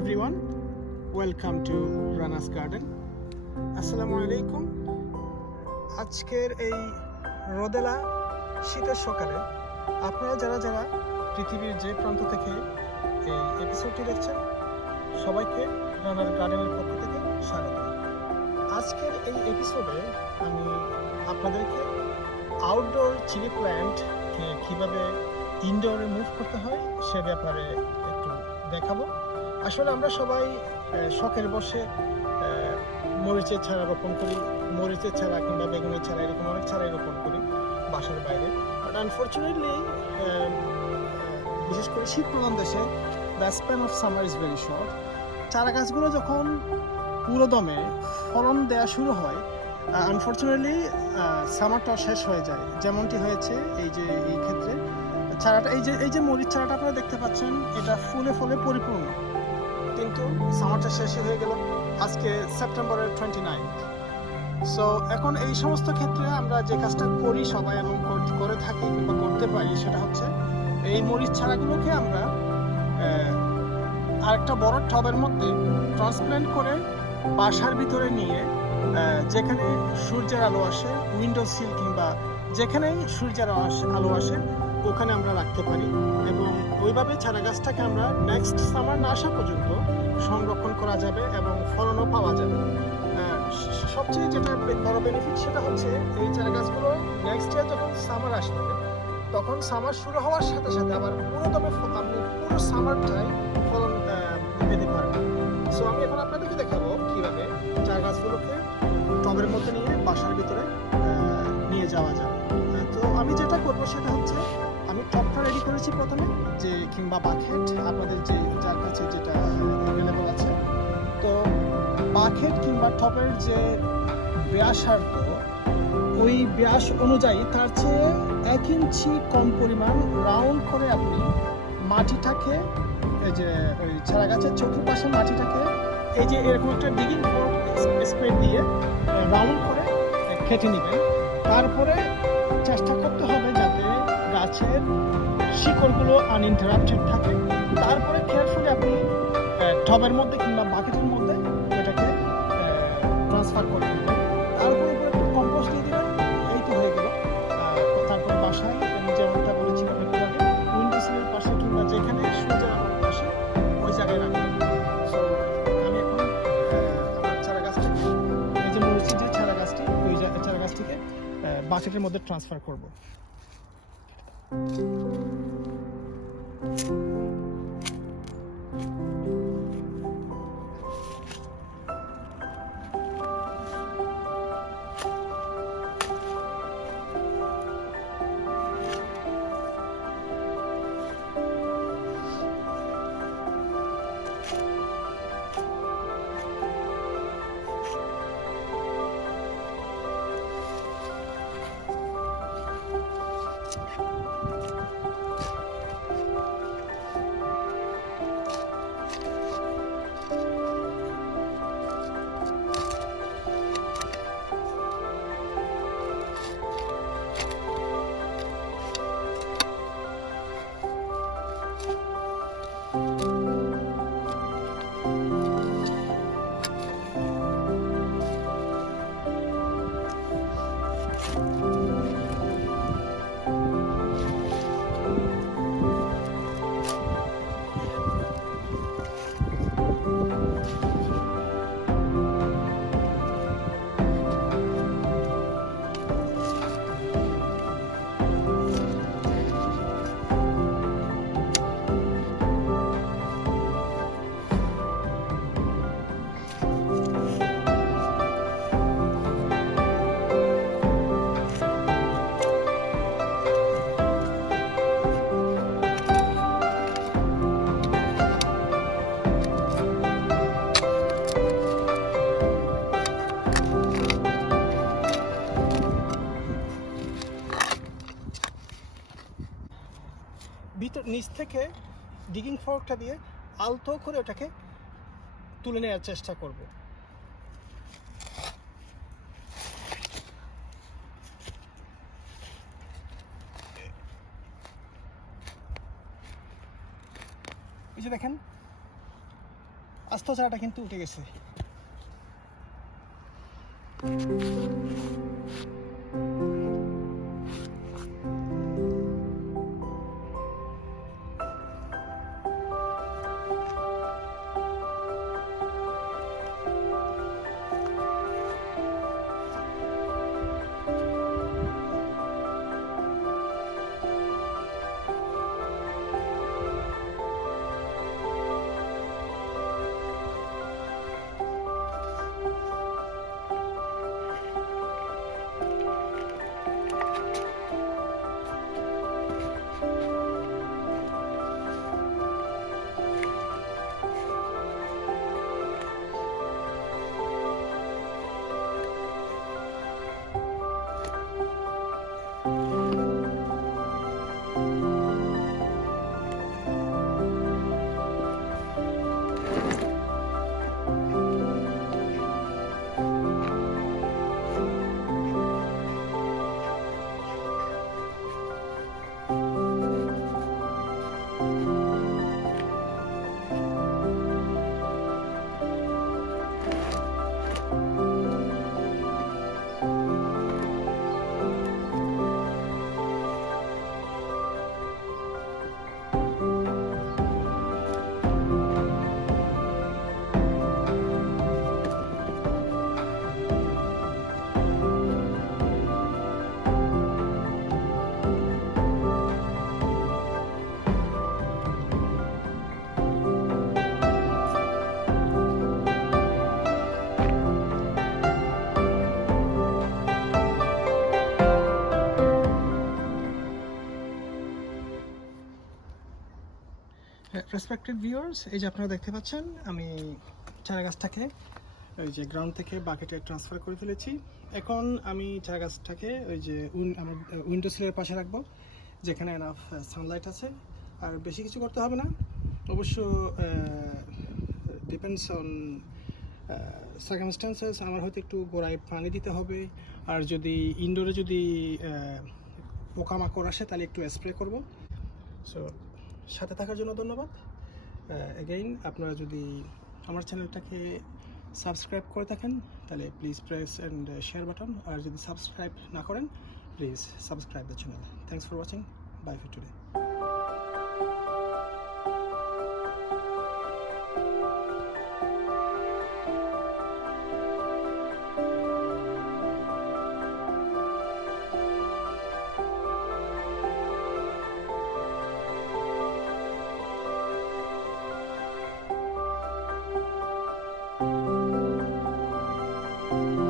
everyone. Welcome to Rana's Garden. আসসালামু আলাইকুম আজকের এই রোদেলা শীতের সকালে আপনারা যারা যারা পৃথিবীর যে প্রান্ত থেকে এই এপিসোডটি দেখছেন, সবাইকে রানার গার্ডেনের পক্ষ থেকে স্বাগত আজকের এই এপিসোডে আমি আপনাদেরকে আউটডোর চিলি প্ল্যান্টকে কীভাবে ইনডোরে মুভ করতে হয়, সে ব্যাপারে একটু দেখাবো আসলে আমরা সবাই শখের বসে মরিচের চারা রোপণ করি। মরিচের চারা কিংবা বেগুনের চারা এরকম অনেক চারাই রোপণ করি বাসার বাইরে। বাট আনফর্চুনেটলি বিশেষ করে শীত প্রধান দেশে the span of summer is very short চারা গাছগুলো যখন পুরো দমে ফলন দেওয়া শুরু হয় আনফর্চুনেটলি সামারটা শেষ হয়ে যায়। যেমনটি হয়েছে এই যে, এই ক্ষেত্রে। চারাটা, এই যে এই যে মরিচ চারাটা আপনারা দেখতে পাচ্ছেন, এটা ফুলে, ফলে পরিপূর্ণ। কিন্তু সামারটা শেষ হয়ে গেল। আজকে সেপ্টেম্বরের টোয়েন্টি নাইন সো এখন এই সমস্ত ক্ষেত্রে আমরা যে কাজটা করি সবাই এবং কর- থাকি কিংবা করতে পারি সেটা হচ্ছে এই মরিচ ছাড়াগুলোকে আমরা আরেকটা বড় টবের মধ্যে ট্রান্সপ্ল্যান্ট করে বাসার ভিতরে নিয়ে যেখানে সূর্যের আলো আসে উইন্ডো সিল কিংবা যেখানেই সূর্যের আলো আসে ওখানে আমরা রাখতে পারি এবং ওইভাবে চারা গাছটাকে আমরা নেক্সট সামার না আসা পর্যন্ত সংরক্ষণ করা যাবে এবং ফলনও পাওয়া যাবে। সবচেয়ে যেটা বড় বেনিফিট সেটা হচ্ছে এই চারা গাছগুলো নেক্সট ইয়ার যখন সামার আসবে, তখন সামার শুরু হওয়ার সাথে সাথে আবার পুরো আপনি পুরো সামারটাই ফলন পেতে পারবেন সো আমি এখন আপনাদেরকে দেখাবো কীভাবে চারা গাছগুলোকে টবের মধ্যে নিয়ে বাসার ভিতরে নিয়ে যাওয়া যাবে তো আমি যেটা করব সেটা হচ্ছে, আমি টপটা রেডি করেছি প্রথমে, যে কিংবা বাকেট আপনাদের যে যার কাছে যেটা অ্যাভেলেবল আছে। তো বাকেট কিংবা টপের যে ব্যাসার্ধ ওই ব্যাস অনুযায়ী তার চেয়ে এক ইঞ্চি কম পরিমাণ রাউন্ড করে আপনি মাটিটাকে, এই যে ওই চারা গাছের চতুর্পাশে মাটিটাকে, এই যে এরকম একটা ডিগিং স্প্রে দিয়ে রাউন্ড করে কেটে নেবেন। তারপরে চেষ্টা করতে হবে যাতে গাছের শিকড়গুলো আনইন্টারাপ্টেড থাকে। তারপরে কেয়ারফুলি আপনি টবের মধ্যে কিংবা বাকেটের মধ্যে ট্রান্সফার করব। নিচ থেকে ডিগিং ফর্কটা দিয়ে আলতো করে ওটাকে তুলে নেওয়ার চেষ্টা করব। এই যে দেখেন, আস্ত চারাটা কিন্তু উঠে গেছে। রেসপেক্টেড ভিউয়ার্স এই যে আপনারা দেখতে পাচ্ছেন, আমি চারা গাছটাকে ওই যে গ্রাউন্ড থেকে বাকেটে ট্রান্সফার করে ফেলেছি। এখন আমি চারা গাছটাকে ওই যে আমার উইন্ডো সিলের পাশে রাখব, যেখানে এনাফ সানলাইট আছে। আর বেশি কিছু করতে হবে না। অবশ্য ডিপেন্ডস অন সার্কামস্টান্সেস আমার হয়তো একটু গোড়ায় পানি দিতে হবে। আর যদি ইনডোরে যদি পোকামাকড় আসে, তাহলে একটু স্প্রে করব। সো সাথে থাকার জন্য ধন্যবাদ। এগেইন আপনারা যদি আমার চ্যানেলটাকে সাবস্ক্রাইব করে থাকেন, তাহলে please press and share button আর যদি সাবস্ক্রাইব না করেন please subscribe the channel thanks for watching bye for today Bye.